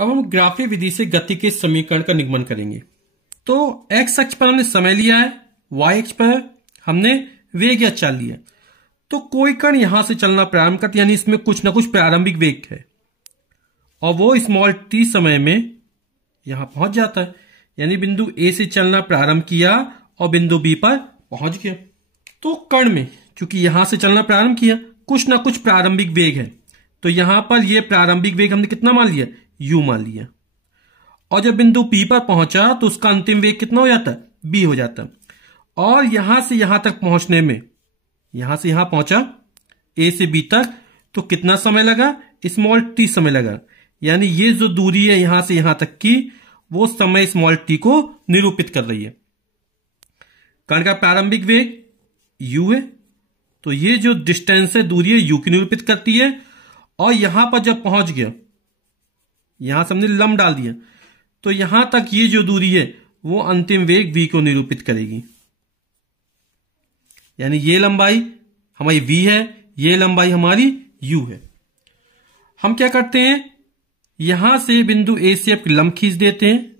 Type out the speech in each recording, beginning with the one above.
अब हम ग्राफीय विधि से गति के समीकरण का निगमन करेंगे। तो एक्स अक्ष पर हमने समय लिया है, वाई अक्ष पर हमने वेग या चाल लिया। तो कोई कण यहां से चलना प्रारंभ करता है, यानी इसमें कुछ ना कुछ प्रारंभिक वेग है और वो स्मॉल टी समय में यहां पहुंच जाता है, यानी बिंदु ए से चलना प्रारंभ किया और बिंदु बी पर पहुंच गया। तो कण में चूंकि यहां से चलना प्रारंभ किया, कुछ ना कुछ प्रारंभिक वेग है, तो यहां पर यह प्रारंभिक वेग हमने कितना मान लिया, u मान लिया। और जब बिंदु P पर पहुंचा तो उसका अंतिम वेग कितना हो जाता है, b हो जाता है। और यहां से यहां तक पहुंचने में, यहां से यहां पहुंचा a से b तक, तो कितना समय लगा, स्मॉल t समय लगा। यानी ये जो दूरी है यहां से यहां तक की, वो समय स्मॉल t को निरूपित कर रही है। कण का प्रारंभिक वेग u है, तो ये जो डिस्टेंस है, दूरी है, u की निरूपित करती है। और यहां पर जब पहुंच गया, यहां से हमने लंब डाल दिया, तो यहां तक ये जो दूरी है वो अंतिम वेग v को निरूपित करेगी। यानी ये लंबाई हमारी v है, ये लंबाई हमारी u है। हम क्या करते हैं, यहां से बिंदु a से एक लंब खींच देते हैं,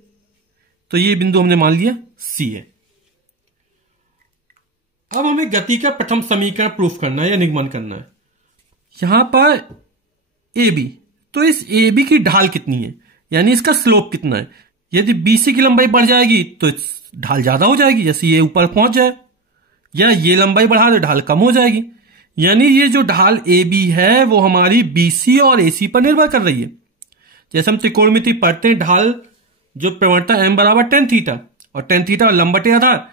तो ये बिंदु हमने मान लिया c है। अब हमें गति का प्रथम समीकरण प्रूफ करना है या निगमन करना है। यहां पर AB, तो इस AB की ढाल कितनी है, यानी इसका स्लोप कितना है। यदि BC की लंबाई बढ़ जाएगी तो ढाल ज्यादा हो जाएगी, जैसे ये ऊपर पहुंच जाए, या ये लंबाई बढ़ा तो ढाल कम हो जाएगी। यानी ये जो ढाल AB है वो हमारी BC और AC पर निर्भर कर रही है। जैसे हम त्रिकोणमिति पढ़ते हैं, ढाल जो प्रवणता m बराबर tan थीटा, और tan थीटा और लंब बटे आधार,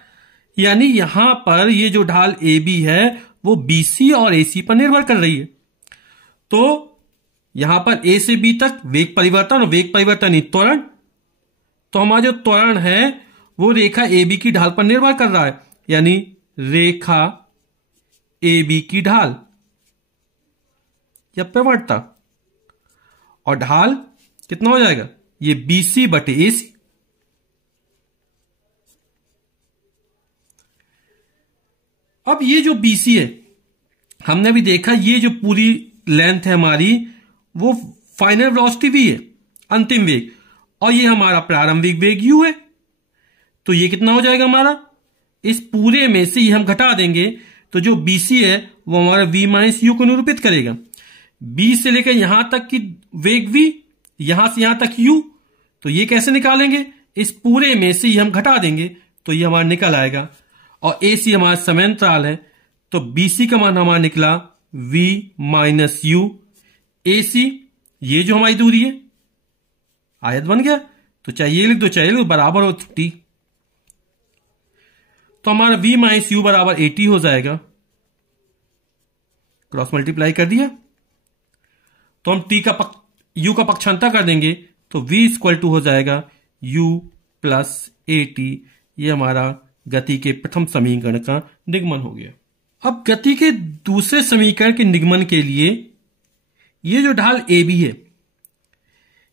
यानी यहां पर ये जो ढाल AB है वो BC और AC पर निर्भर कर रही है। तो यहां पर A से B तक वेग परिवर्तन, और वेग परिवर्तन ही त्वरण। तो हमारा जो त्वरण है वो रेखा AB की ढाल पर निर्भर कर रहा है, यानी रेखा AB की ढाल या प्रवणता, और ढाल कितना हो जाएगा, ये BC बटे AC। अब ये जो BC है, हमने भी देखा ये जो पूरी लेंथ है हमारी, वो फाइनल वेलोसिटी v है, अंतिम वेग, और ये हमारा प्रारंभिक वेग u है। तो ये कितना हो जाएगा हमारा, इस पूरे में से ही हम घटा देंगे, तो जो BC है वो हमारा v माइनस u को निरूपित करेगा। B से लेकर यहां तक की वेग v, यहां से यहां तक u, तो ये कैसे निकालेंगे, इस पूरे में से ही हम घटा देंगे, तो ये हमारा निकल आएगा। और AC हमारा समय अंतराल है, तो BC का मान हमारा निकला v माइनस u। AC ये जो हमारी दूरी है, आयत बन गया, तो चाहे ये लिख दो चाहे लिख दो, बराबर हो t। तो हमारा v माइनस u बराबर 80 हो जाएगा। क्रॉस मल्टीप्लाई कर दिया, तो हम t का u का पक्षांतर कर देंगे, तो v इक्वल टू हो जाएगा u प्लस 80। ये हमारा गति के प्रथम समीकरण का निगमन हो गया। अब गति के दूसरे समीकरण के निगमन के लिए ये जो ढाल AB है,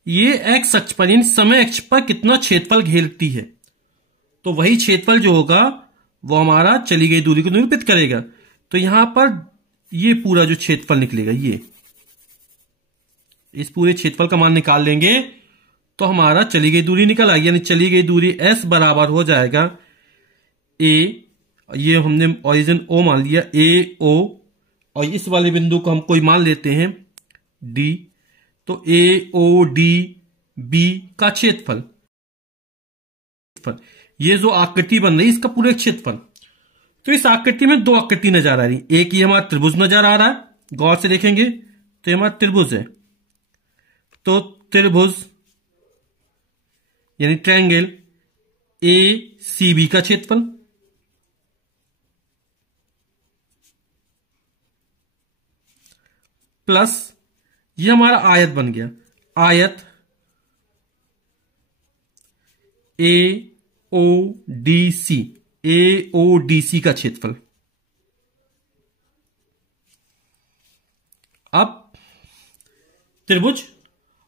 ये x अक्ष पर, यानी समय अक्ष पर कितना क्षेत्रफल घेरती है, तो वही क्षेत्रफल जो होगा वो हमारा चली गई दूरी को निरूपित करेगा। तो यहां पर ये पूरा जो क्षेत्रफल निकलेगा, ये इस पूरे क्षेत्रफल का मान निकाल लेंगे तो हमारा चली गई दूरी निकल आएगी। यानी चली गई दूरी S बराबर हो जाएगा A, ये हमने ओरिजिन O मान लिया, AO, और इस वाले बिंदु को हम कोई मान लेते हैं D, तो AODB का क्षेत्रफल, ये जो आकृति बन रही है इसका पूरे क्षेत्रफल। तो इस आकृति में दो आकृति नजर आ रही, एक ये हमारा त्रिभुज नजर आ रहा है, गौर से देखेंगे तो ये हमारा त्रिभुज है। तो त्रिभुज यानी ट्रायंगल ACB का क्षेत्रफल, प्लस ये हमारा आयत बन गया, आयत AODC का क्षेत्रफल। अब त्रिभुज,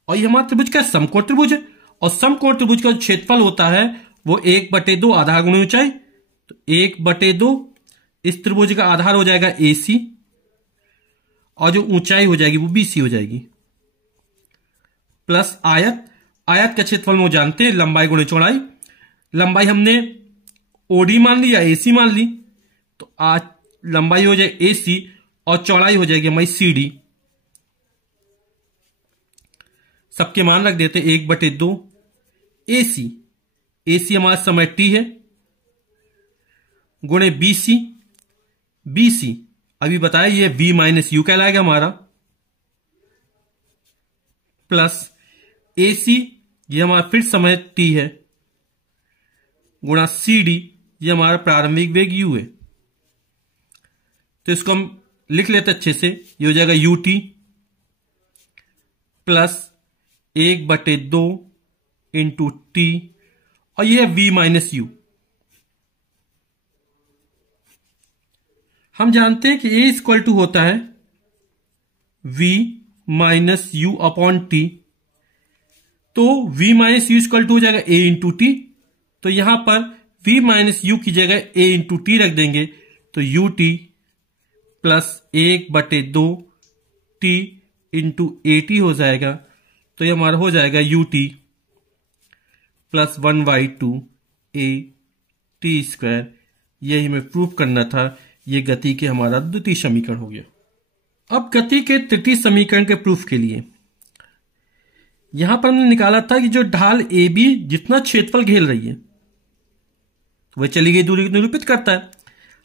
और ये हमारा त्रिभुज का समकोण त्रिभुज है, और समकोण त्रिभुज का जो क्षेत्रफल होता है वो 1/2 आधार गुणा ऊंचाई, तो 1/2 इस त्रिभुज का आधार हो जाएगा AC, और जो ऊंचाई हो जाएगी वो BC हो जाएगी, प्लस आयत, आयत का क्षेत्रफल में वो जानते हैं, लंबाई गुणे चौड़ाई। लंबाई हमने ओडी मान ली या एसी मान ली, तो आज लंबाई हो जाए एसी और चौड़ाई हो जाएगी हमारी सीडी। सबके मान रख देते 1/2 एसी, एसी हमारा समय टी है, गुणे बीसी, बीसी अभी बताया ये v माइनस यू कहलाएगा हमारा, प्लस एसी ये हमारा फिर समय t है, गुणा CD ये हमारा प्रारंभिक वेग u है। तो इसको हम लिख लेते अच्छे से, ये हो जाएगा ut प्लस 1/2 इंटू टी, और ये है v माइनस यू। हम जानते हैं कि a इक्वल टू होता है v minus U upon T, तो v minus U equal to हो जाएगा a इंटू टी। तो यहां पर v माइनस यू की जगह a इंटू टी रख देंगे, तो U T plus 1/2 T into A T हो जाएगा। तो ये हमारा हो जाएगा U T plus 1/2 A T square. यही हमें प्रूव करना था। ये गति के हमारा द्वितीय समीकरण हो गया। अब गति के तृतीय समीकरण के प्रूफ के लिए यहां पर हमने निकाला था कि जो ढाल ए बी जितना क्षेत्रफल घेर रही है वह चली गई दूरी को निरूपित करता है।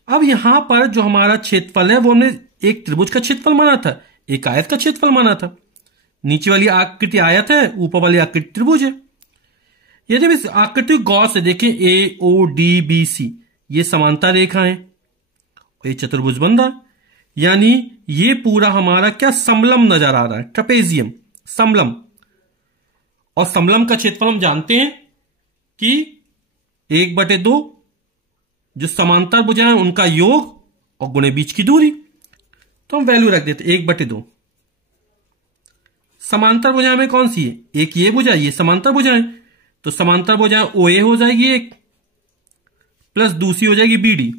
अब यहां पर जो हमारा क्षेत्रफल है वो हमने एक त्रिभुज का क्षेत्रफल माना था, एक आयत का क्षेत्रफल माना था। नीचे वाली आकृति आयत है, ऊपर वाली आकृति त्रिभुज है। यदि इस आकृति को गौर से देखें, ए ओ डी बी सी ये समांतर रेखा है, ये चतुर्भुज बन रहा, यानी ये पूरा हमारा क्या समलम नजर आ रहा है, ट्रेपेजियम समलम। और समलम का क्षेत्रफल हम जानते हैं कि 1/2 जो समांतर भुजाएं हैं उनका योग और गुणे बीच की दूरी। तो हम वैल्यू रख देते 1/2। समांतर भुजाएं में कौन सी है, एक ये भुजा, ये समांतर भुजाएं, तो समांतर भुजाएं OA हो जाएगी एक, प्लस दूसरी हो जाएगी BD,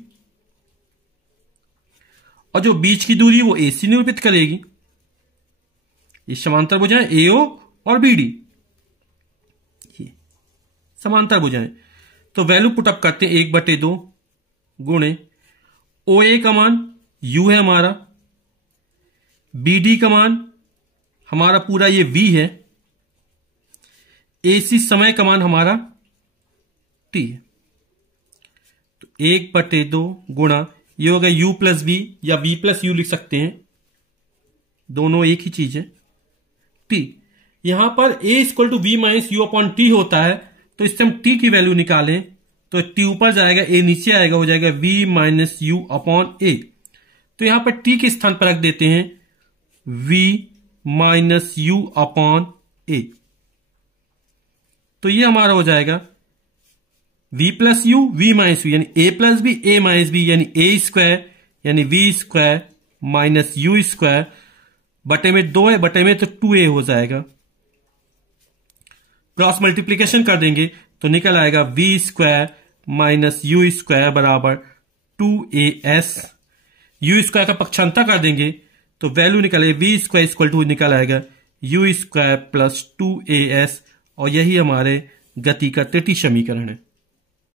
और जो बीच की दूरी वो AC निरूपित करेगी। ये समांतर भुजाएं AO और BD, ये समांतर भुजाएं। तो वैल्यू पुटअप करते हैं 1/2 गुणे OA का मान U है हमारा, BD का मान हमारा पूरा ये V है, AC समय का मान हमारा T है। तो 1/2 गुणा ये होगा U प्लस V या V प्लस U लिख सकते हैं, दोनों एक ही चीज है, T। यहां पर A equal to V minus U upon T होता है, तो इससे हम T की वैल्यू निकालें तो T ऊपर जाएगा, A नीचे आएगा, हो जाएगा V minus U upon A। तो यहां पर T के स्थान पर रख देते हैं V minus U upon A। तो ये हमारा हो जाएगा v plus U, v minus U यानी a plus B, a minus B यानी a स्क्वायर, यानी v square minus U square, बटे में 2 है, बटे में तो 2a हो जाएगा। क्रॉस मल्टीप्लीकेशन कर देंगे तो निकल आएगा v square minus U square बराबर 2as। यू स्क्वायर का पक्षांतर कर देंगे तो वैल्यू निकले v स्क्वायर इक्वल टू निकल आएगा यू स्क्वायर प्लस 2as, और यही हमारे गति का तृतीय समीकरण है।